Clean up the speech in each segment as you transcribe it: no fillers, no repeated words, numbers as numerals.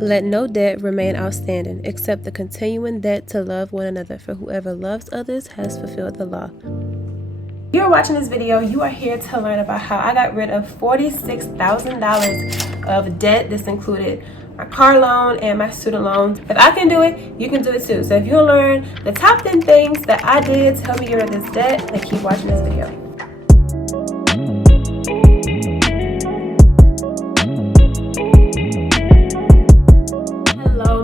Let no debt remain outstanding, except the continuing debt to love one another, for whoever loves others has fulfilled the law. If you're watching this video, you are here to learn about how I got rid of $46,000 of debt. This included my car loan and my student loans. If I can do it, you can do it too. So if you want to learn the top 10 things that I did to help me get rid of this debt, then keep watching this video.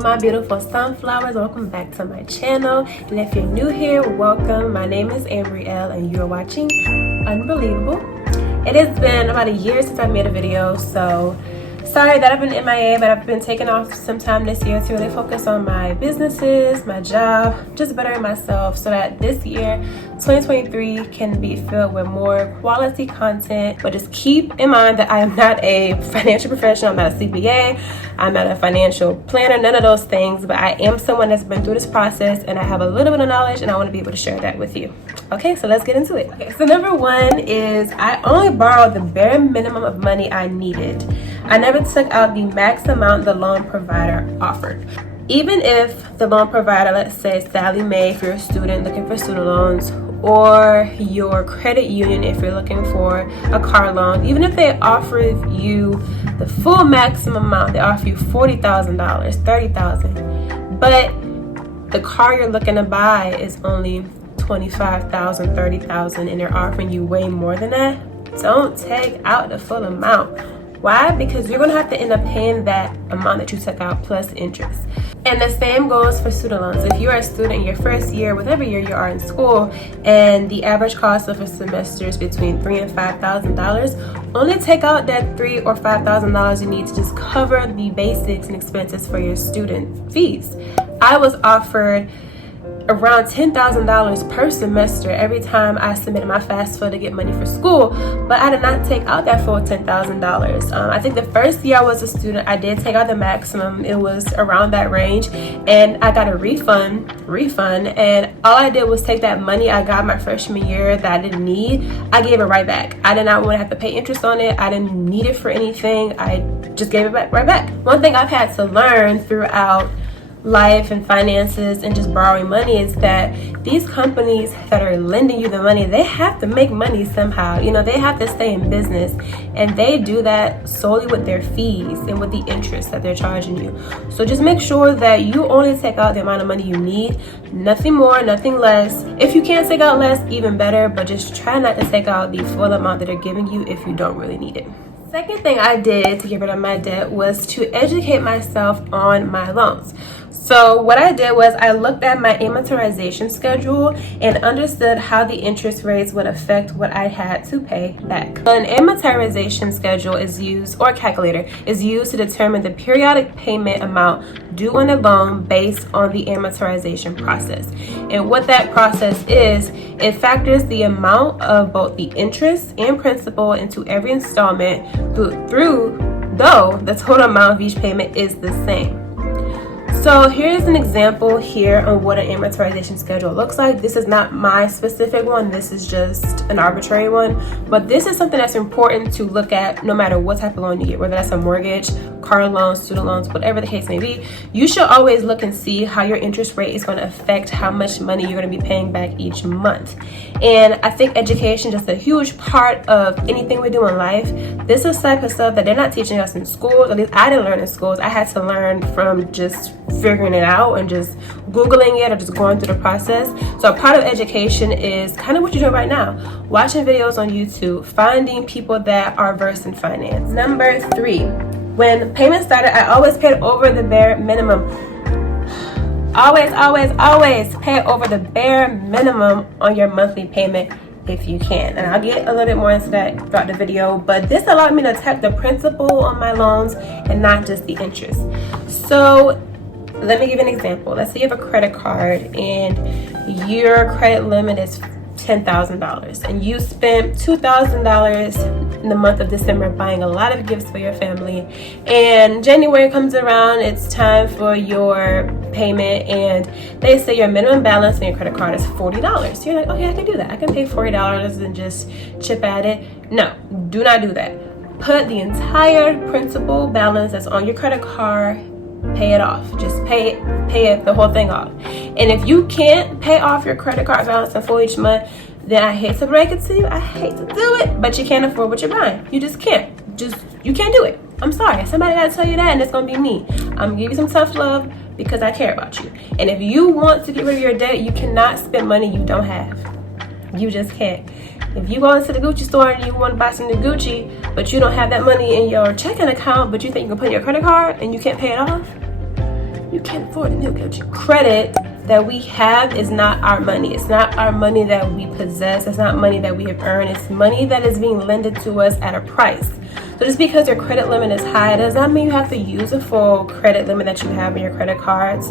My beautiful sunflowers, welcome back to my channel, and if you're new here, welcome. My name is Unbrelievable and you're watching Unbelievable. It has been about a year since I made a video, so sorry that I've been MIA, but I've been taking off some time this year to really focus on my businesses, my job, just bettering myself so that this year 2023 can be filled with more quality content. But just keep in mind that I am not a financial professional, I'm not a CPA, I'm not a financial planner, none of those things, but I am someone that's been through this process and I have a little bit of knowledge and I want to be able to share that with you. Okay, so let's get into it. Okay, so number one is I only borrowed the bare minimum of money I needed. I never took out the max amount the loan provider offered. Even if the loan provider, let's say Sally Mae if you're a student looking for student loans, or your credit union if you're looking for a car loan, even if they offer you the full maximum amount, they offer you $40,000, $30,000, but the car you're looking to buy is only $25,000, $30,000, and they're offering you way more than that, don't take out the full amount. Why? Because you're going to have to end up paying that amount that you took out plus interest. And the same goes for student loans. If you're a student in your first year, whatever year you are in school, and the average cost of a semester is between $3,000 and $5,000, only take out that $3,000 or $5,000 you need to just cover the basics and expenses for your student fees. I was offered around $10,000 per semester every time I submitted my FAFSA to get money for school, but I did not take out that full $10,000. I think the first year I was a student, I did take out the maximum. It was around that range, and I got a refund, and all I did was take that money I got my freshman year that I didn't need, I gave it right back. I did not want to have to pay interest on it. I didn't need it for anything. I just gave it back right back. One thing I've had to learn throughout life and finances and just borrowing money is that these companies that are lending you the money, they have to make money somehow. You know, they have to stay in business, and they do that solely with their fees and with the interest that they're charging you. So just make sure that you only take out the amount of money you need, nothing more, nothing less. If you can't take out less, even better, but just try not to take out the full amount that they're giving you if you don't really need it. Second thing I did to get rid of my debt was to educate myself on my loans. So what I did was I looked at my amortization schedule and understood how the interest rates would affect what I had to pay back. An amortization schedule is used, or calculator, is used to determine the periodic payment amount due on a loan based on the amortization process. And what that process is, it factors the amount of both the interest and principal into every installment though the total amount of each payment is the same. So here's an example here on what an amortization schedule looks like. This is not my specific one, this is just an arbitrary one, but this is something that's important to look at no matter what type of loan you get, whether that's a mortgage, car loans, student loans, whatever the case may be. You should always look and see how your interest rate is going to affect how much money you're going to be paying back each month. And I think education is just a huge part of anything we do in life. This is type of stuff that they're not teaching us in schools. At least I didn't learn in schools. I had to learn from just figuring it out and just Googling it or just going through the process. So a part of education is kind of what you're doing right now. Watching videos on YouTube, finding people that are versed in finance. Number 3, when payments started, I always paid over the bare minimum. Always pay over the bare minimum on your monthly payment if you can. And I'll get a little bit more into that throughout the video, but this allowed me to attack the principal on my loans and not just the interest. So let me give you an example. Let's say you have a credit card and your credit limit is $10,000 and you spent $2,000 in the month of December buying a lot of gifts for your family, and January comes around, it's time for your payment, and they say your minimum balance on your credit card is $40. You're like, okay, I can do that. I can pay $40 and just chip at it. No, do not do that. Put the entire principal balance that's on your credit card pay it off. Just pay it, the whole thing off. And if you can't pay off your credit card balance in full each month, then I hate to break it to you, I hate to do it, but you can't afford what you're buying. You just can't. You can't do it. I'm sorry. Somebody gotta tell you that, and it's gonna be me. I'm gonna give you some tough love because I care about you. And if you want to get rid of your debt, you cannot spend money you don't have. You just can't. If you go into the Gucci store and you want to buy some new Gucci, but you don't have that money in your checking account, but you think you can put in your credit card and you can't pay it off, you can't afford a new Gucci. Credit that we have is not our money. It's not our money that we possess. It's not money that we have earned. It's money that is being lended to us at a price. So just because your credit limit is high does not mean you have to use a full credit limit that you have in your credit cards.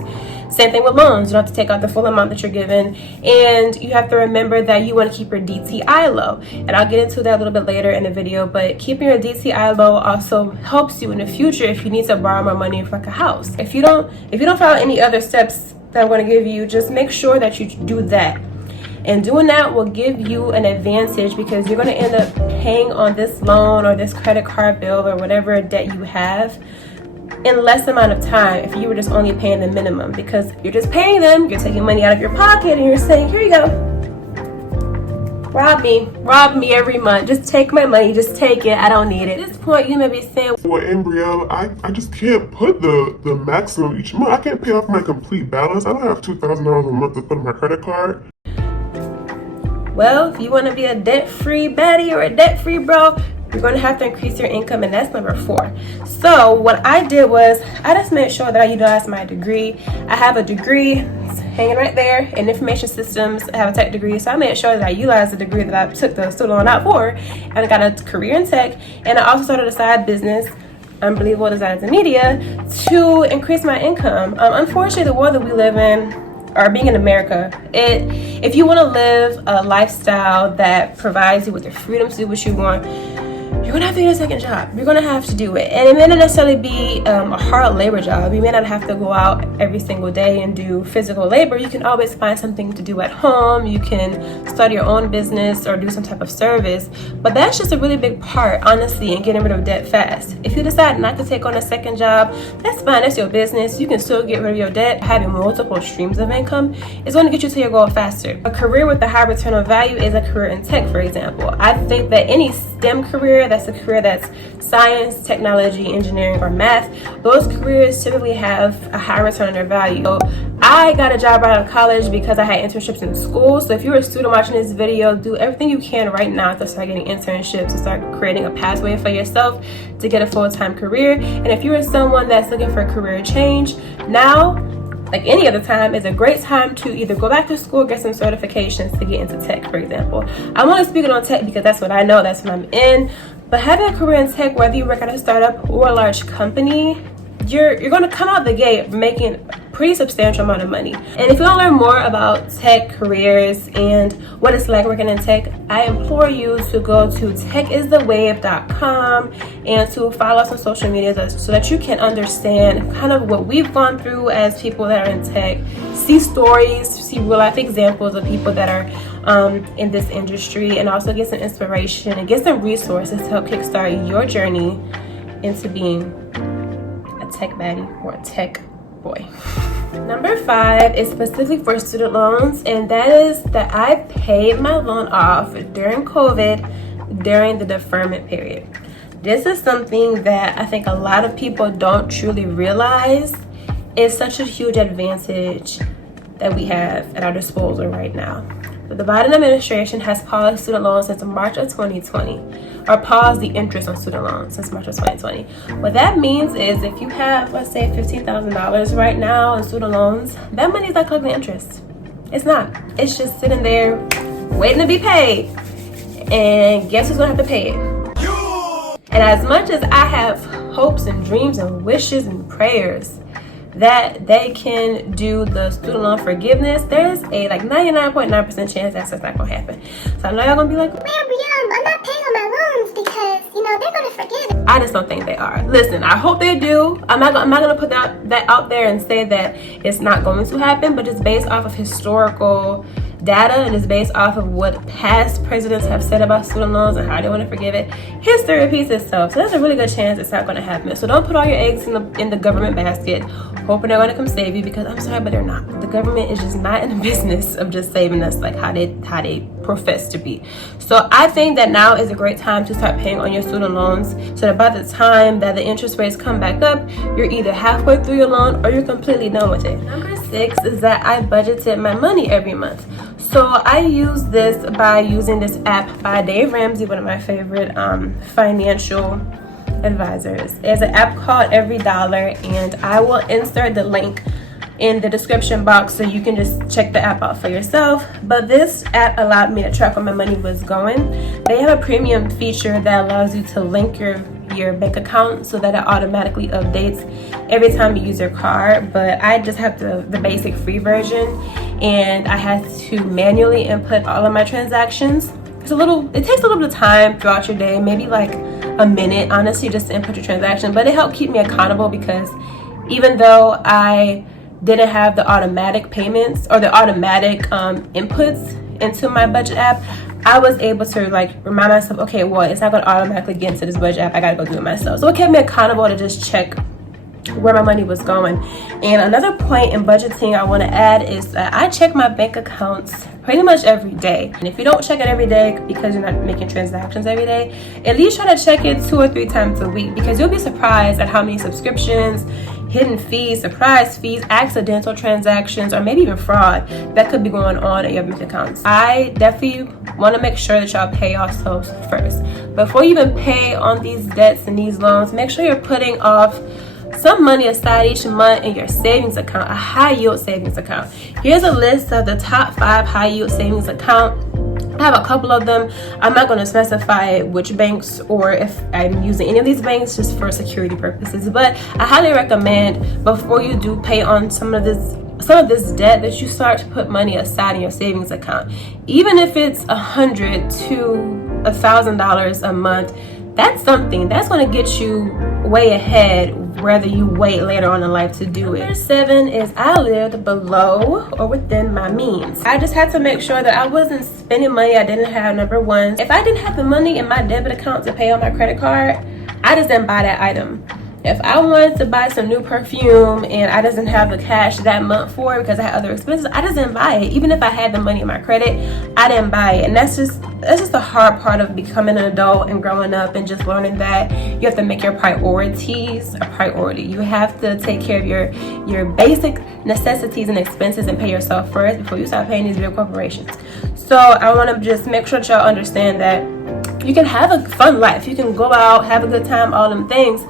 Same thing with loans. You don't have to take out the full amount that you're given. And you have to remember that you want to keep your DTI low. And I'll get into that a little bit later in the video. But keeping your DTI low also helps you in the future if you need to borrow more money for like a house. If you don't follow any other steps that I'm going to give you, just make sure that you do that. And doing that will give you an advantage because you're going to end up paying on this loan or this credit card bill or whatever debt you have in less amount of time if you were just only paying the minimum, because you're just paying them, you're taking money out of your pocket and you're saying, here you go, rob me every month, just take my money, just take it, I don't need it. At this point you may be saying, well, Unbrelievable, I just can't put the maximum each month. I can't pay off my complete balance. I don't have $2,000 a month to put on my credit card. well, if you want to be a debt-free baddie or a debt-free bro, you're going to have to increase your income, and that's number 4. So what I did was I just made sure that I utilized my degree. I have a degree, it's hanging right there, in information systems. I have a tech degree, so I made sure that I utilized the degree that I took the student loan out for, and I got a career in tech, and I also started a side business, Unbelievable Designs and Media, to increase my income. Unfortunately, the world that we live in, or being in America, if you want to live a lifestyle that provides you with the freedom to do what you want, you're gonna have to get a second job. You're gonna have to do it, and it may not necessarily be a hard labor job. You may not have to go out every single day and do physical labor. You can always find something to do at home. You can start your own business or do some type of service, but that's just a really big part, honestly, in getting rid of debt fast. If you decide not to take on a second job, that's fine, that's your business. You can still get rid of your debt. Having multiple streams of income is going to get you to your goal faster. A career with a high return on value is a career in tech, for example. I think that any STEM career, that's a career that's science, technology, engineering, or math, those careers typically have a high return on their value. So I got a job right out of college because I had internships in school. So if you're a student watching this video, do everything you can right now to start getting internships, to start creating a pathway for yourself to get a full-time career. And if you're someone that's looking for a career change, now, like any other time, is a great time to either go back to school, get some certifications to get into tech, for example. I'm only speaking on tech because that's what I know, that's what I'm in. But having a career in tech, whether you work at a startup or a large company, you're going to come out the gate making a pretty substantial amount of money. And if you want to learn more about tech careers and what it's like working in tech, I implore you to go to techisthewave.com and to follow us on social media so that you can understand kind of what we've gone through as people that are in tech, see stories, see real life examples of people that are in this industry, and also get some inspiration and get some resources to help kickstart your journey into being a tech baddie or a tech boy. Number 5 is specifically for student loans, and that is that I paid my loan off during COVID during the deferment period. This is something that I think a lot of people don't truly realize is such a huge advantage that we have at our disposal right now. The Biden administration has paused student loans since March of 2020, or paused the interest on student loans since March of 2020. What that means is if you have, let's say, $15,000 right now in student loans, that money is not collecting interest. It's not. It's just sitting there waiting to be paid. And guess who's gonna have to pay it? And as much as I have hopes and dreams and wishes and prayers that they can do the student loan forgiveness, there's a like 99.9% chance that's not gonna happen. So I know y'all gonna be like, I'm not paying on my loans because, they're gonna forgive it. I just don't think they are. Listen, I hope they do. I'm not gonna put that out there and say that it's not going to happen, but just based off of historical data and it's based off of what past presidents have said about student loans and how they want to forgive it, history repeats itself. So there's a really good chance it's not going to happen. So don't put all your eggs in the government basket hoping they're going to come save you, because I'm sorry, but they're not. The government is just not in the business of just saving us like how they profess to be. So I think that now is a great time to start paying on your student loans, so that by the time that the interest rates come back up, you're either halfway through your loan or you're completely done with it. Number 6 is that I budgeted my money every month. So I use this by using this app by Dave Ramsey, one of my favorite financial advisors. There's an app called Every Dollar, and I will insert the link in the description box so you can just check the app out for yourself. But this app allowed me to track where my money was going. They have a premium feature that allows you to link your bank account so that it automatically updates every time you use your card, but I just have the basic free version, and I had to manually input all of my transactions. It takes a little bit of time throughout your day, maybe like a minute honestly, just to input your transaction, but it helped keep me accountable, because even though I didn't have the automatic payments or the automatic inputs into my budget app, I was able to like remind myself, okay, well, it's not going to automatically get into this budget app, I got to go do it myself. So it kept me accountable to just check where my money was going. And another point in budgeting I want to add is that I check my bank accounts pretty much every day. And if you don't check it every day because you're not making transactions every day, at least try to check it 2 or 3 times a week, because you'll be surprised at how many subscriptions, hidden fees, surprise fees, accidental transactions, or maybe even fraud that could be going on at your bank accounts. I definitely want to make sure that y'all pay yourselves first. Before you even pay on these debts and these loans, make sure you're putting off some money aside each month in your savings account, a high yield savings account. Here's a list of the top 5 high yield savings account. I have a couple of them. I'm not going to specify which banks or if I'm using any of these banks, just for security purposes, but I highly recommend before you do pay on some of this debt that you start to put money aside in your savings account. Even if it's $100 to $1,000 a month, that's something that's going to get you way ahead, whether you wait later on in life to do it. Number 7 is I lived below or within my means. I just had to make sure that I wasn't spending money I didn't have. Number 1, if I didn't have the money in my debit account to pay on my credit card, I just didn't buy that item. If I wanted to buy some new perfume and I doesn't have the cash that month for it because I had other expenses, I just didn't buy it. Even if I had the money in my credit, I didn't buy it. And that's just the hard part of becoming an adult and growing up, and just learning that you have to make your priorities a priority. You have to take care of your basic necessities and expenses and pay yourself first before you start paying these big corporations. So I want to just make sure that y'all understand that you can have a fun life, you can go out, have a good time, all them things,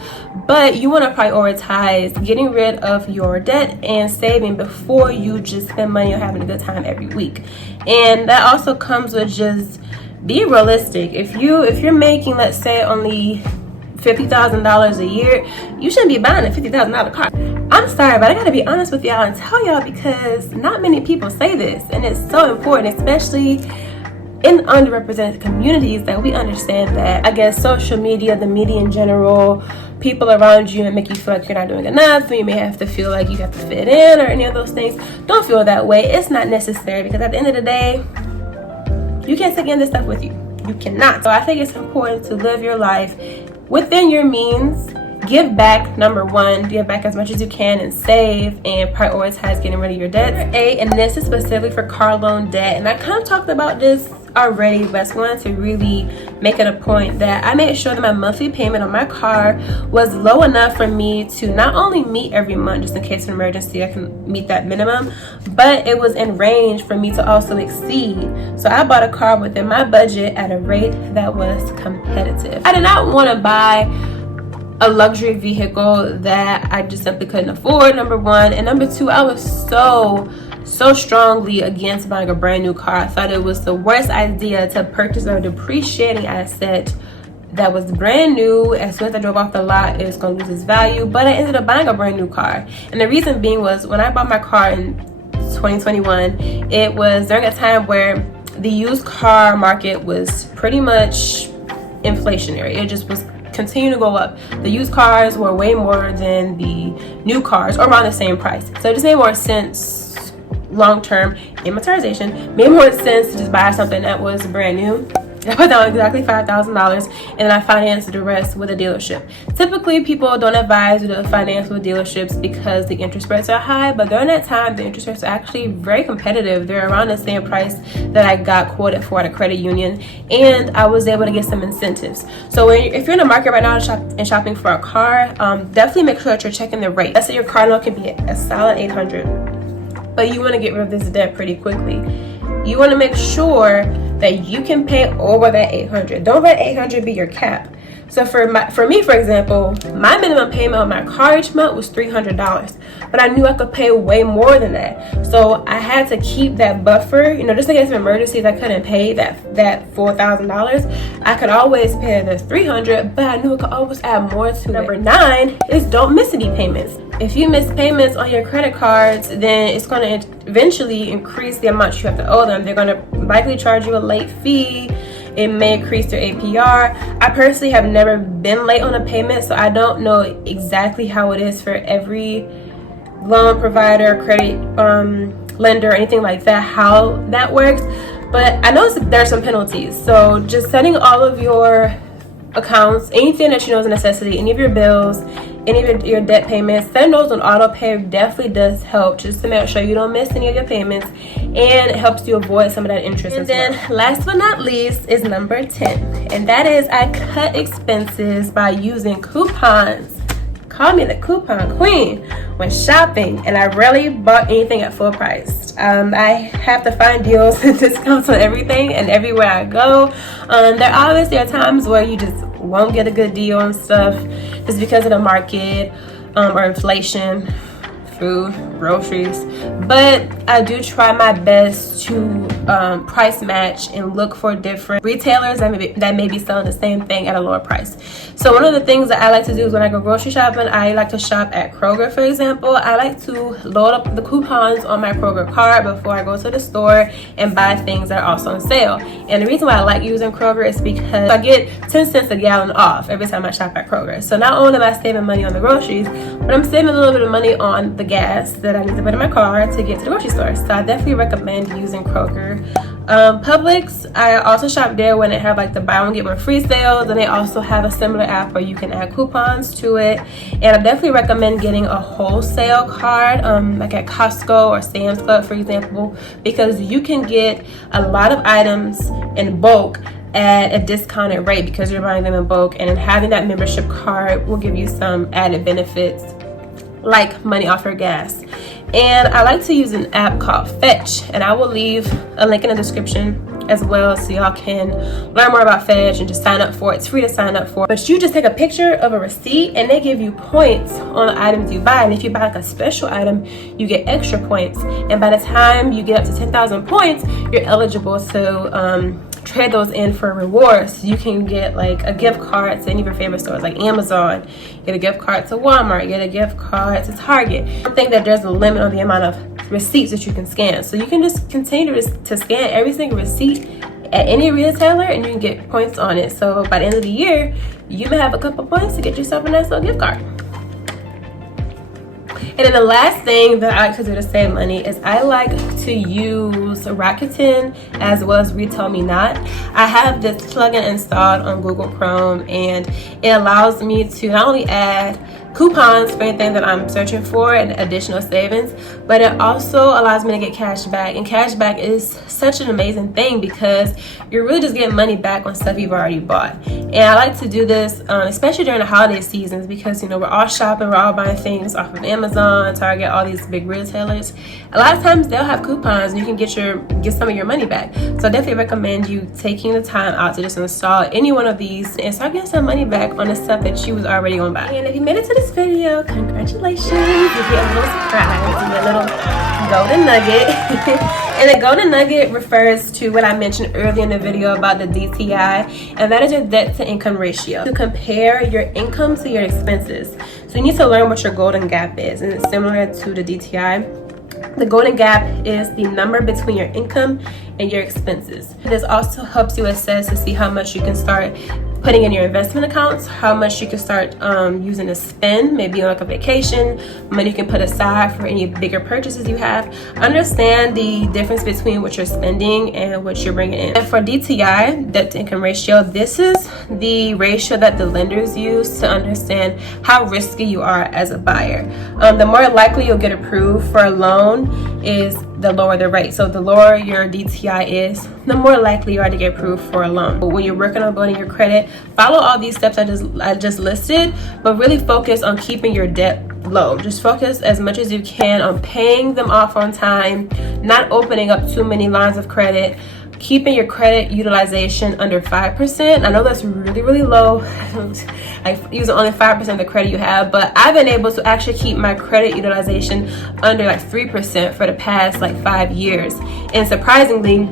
but you want to prioritize getting rid of your debt and saving before you just spend money on having a good time every week. And that also comes with just be realistic. If you're making, let's say, only $50,000 a year, you shouldn't be buying a $50,000 car. I'm sorry, but I gotta be honest with y'all and tell y'all, because not many people say this, and it's so important, especially in underrepresented communities, that we understand that, I guess, social media, the media in general, people around you, and make you feel like you're not doing enough, and you may have to feel like you have to fit in or any of those things. Don't feel that way. It's not necessary, because at the end of the day, you can't take any of this stuff with you. You cannot. So I think it's important to live your life within your means. Give back, number 1, give back as much as you can, and save and prioritize getting rid of your debt. Number 8, and this is specifically for car loan debt, and I kind of talked about this already, but I wanted to really make it a point that I made sure that my monthly payment on my car was low enough for me to not only meet every month, just in case of emergency, I can meet that minimum, but it was in range for me to also exceed. So I bought a car within my budget at a rate that was competitive. I did not want to buy a luxury vehicle that I just simply couldn't afford, number 1, and number 2, I was so strongly against buying a brand new car. I thought it was the worst idea to purchase a depreciating asset that was brand new. As soon as I drove off the lot, it was going to lose its value, but I ended up buying a brand new car. And the reason being was, when I bought my car in 2021, it was during a time where the used car market was pretty much inflationary. It just was continue to go up. The used cars were way more than the new cars, or around the same price. So it just made more sense long-term amortization, made more sense to just buy something that was brand new. I put down exactly $5,000 and then I financed the rest with a dealership. Typically, people don't advise you to finance with dealerships because the interest rates are high, but during that time, the interest rates are actually very competitive. They're around the same price that I got quoted for at a credit union, and I was able to get some incentives. So if you're in the market right now and shopping for a car, definitely make sure that you're checking the rate. Let's say your car note can be a solid $800, but you want to get rid of this debt pretty quickly. You want to make sure that you can pay over that $800. Don't let $800 be your cap. So for me, for example, my minimum payment on my car each month was $300, but I knew I could pay way more than that. So I had to keep that buffer, just in case of emergencies. I couldn't pay that $4,000. I could always pay the $300, but I knew I could always add more to it. Number 9 is don't miss any payments. If you miss payments on your credit cards, then it's going to eventually increase the amount you have to owe them. They're going to likely charge you a late fee. It may increase their APR. I personally have never been late on a payment, so I don't know exactly how it is for every loan provider, credit lender, or anything like that, how that works. But I know there's some penalties. So just setting all of your accounts, anything that you know is a necessity, any of your bills, any of your debt payments, setting those on auto pay definitely does help, just to make sure you don't miss any of your payments, and it helps you avoid some of that interest. And then last but not least is number 10, and that is I cut expenses by using coupons. Call me the coupon queen when shopping, and I rarely bought anything at full price. I have to find deals and discounts on everything and everywhere I go. There obviously are times where you just won't get a good deal on stuff just because of the market or inflation, food, groceries, but I do try my best to price match and look for different retailers that may be selling the same thing at a lower price. So one of the things that I like to do is when I go grocery shopping, I like to shop at Kroger, for example. I like to load up the coupons on my Kroger card before I go to the store and buy things that are also on sale. And the reason why I like using Kroger is because I get 10 cents a gallon off every time I shop at Kroger. So not only am I saving money on the groceries, but I'm saving a little bit of money on the gas that I need to put in my car to get to the grocery store. So I definitely recommend using Kroger. Publix, I also shop there when they have like the buy one get one free sales, and they also have a similar app where you can add coupons to it. And I definitely recommend getting a wholesale card, like at Costco or Sam's Club, for example, because you can get a lot of items in bulk at a discounted rate because you're buying them in bulk, and then having that membership card will give you some added benefits like money off your gas. And I like to use an app called Fetch, and I will leave a link in the description as well so y'all can learn more about Fetch and just sign up for it. It's free to sign up for, but you just take a picture of a receipt and they give you points on the items you buy. And if you buy like a special item, you get extra points, and by the time you get up to 10,000 points, you're eligible to trade those in for rewards. You can get like a gift card to any of your favorite stores like Amazon, get a gift card to Walmart, get a gift card to Target. I think that there's a limit on the amount of receipts that you can scan, so you can just continue to scan every single receipt at any retailer and you can get points on it. So by the end of the year, you may have a couple points to get yourself a nice little gift card. And then the last thing that I like to do to save money is I like to use Rakuten as well as Retail Me Not. I have this plugin installed on Google Chrome, and it allows me to not only add coupons for anything that I'm searching for and additional savings, but it also allows me to get cash back. And cash back is such an amazing thing because you're really just getting money back on stuff you've already bought. And I like to do this especially during the holiday seasons because we're all shopping, we're all buying things off of Amazon, Target, all these big retailers. A lot of times they'll have coupons and you can get some of your money back. So I definitely recommend you taking the time out to just install any one of these and start getting some money back on the stuff that you was already gonna buy. And if you made it to this video, congratulations. You get a little surprise, you get a little golden nugget. And the golden nugget refers to what I mentioned earlier in the video about the DTI, and that is your debt to income ratio. To compare your income to your expenses. So you need to learn what your golden gap is, and it's similar to the DTI. The golden gap is the number between your income and your expenses. This also helps you assess to see how much you can start putting in your investment accounts, how much you can start using to spend, maybe on like a vacation, money you can put aside for any bigger purchases you have. Understand the difference between what you're spending and what you're bringing in. And for DTI, debt to income ratio, this is the ratio that the lenders use to understand how risky you are as a buyer. The more likely you'll get approved for a loan is the lower the rate. So the lower your DTI is, the more likely you are to get approved for a loan. But when you're working on building your credit, follow all these steps I just listed, but really focus on keeping your debt low. Just focus as much as you can on paying them off on time, not opening up too many lines of credit, keeping your credit utilization under 5%. I know that's really low. I use only 5% of the credit you have, but I've been able to actually keep my credit utilization under like 3% for the past like 5 years. And surprisingly,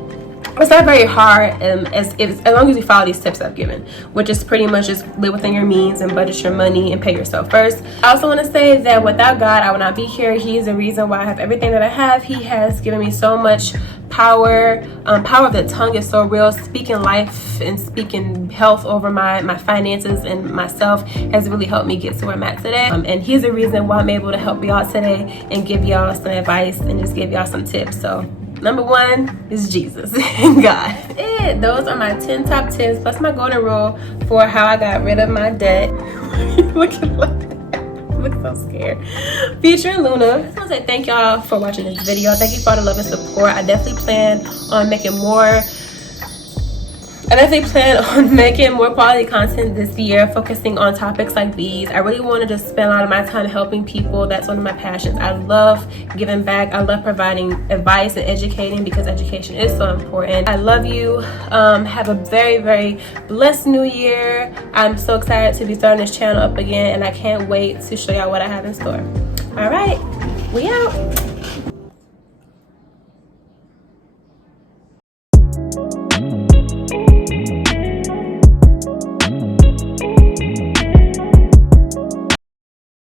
it's not very hard as long as you follow these tips I've given, which is pretty much just live within your means and budget your money and pay yourself first. I also want to say that without God, I would not be here. He is the reason why I have everything that I have. He has given me so much power. Power of the tongue is so real. Speaking life and speaking health over my finances and myself has really helped me get to where I'm at today. And he's the reason why I'm able to help y'all today and give y'all some advice and just give y'all some tips. So number one is Jesus and God. Those are my 10 top tips plus my golden rule for how I got rid of my debt. Looking like that. Look so scared. Featuring Luna. I just want to say thank y'all for watching this video. Thank you for all the love and support. I definitely plan on making more quality content this year, focusing on topics like these. I really want to just spend a lot of my time helping people. That's one of my passions. I love giving back. I love providing advice and educating because education is so important. I love you. Have a very blessed new year. I'm so excited to be starting this channel up again, and I can't wait to show y'all what I have in store. All right, we out.